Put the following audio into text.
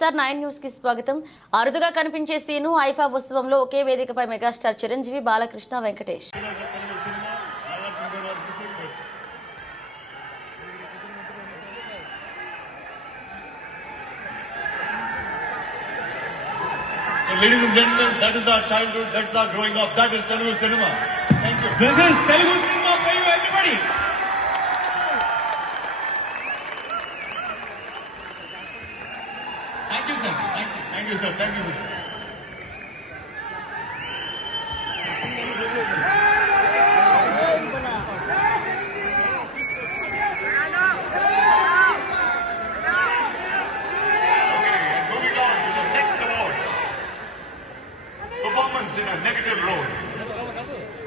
SR9 news కి స్వాగతం. అరుదుగా కనిపించే సీను ఐఫా ఉత్సవంలో ఒకే వేదికపై megastar Chiranjeevi, Balakrishna, Venkatesh. So ladies and gentlemen, that is our childhood, that's our growing up, that is Telugu cinema. Thank you. This is Telugu cinema for you, everybody. Thank you, sir. Thank you. Thank you, sir. Thank you, sir.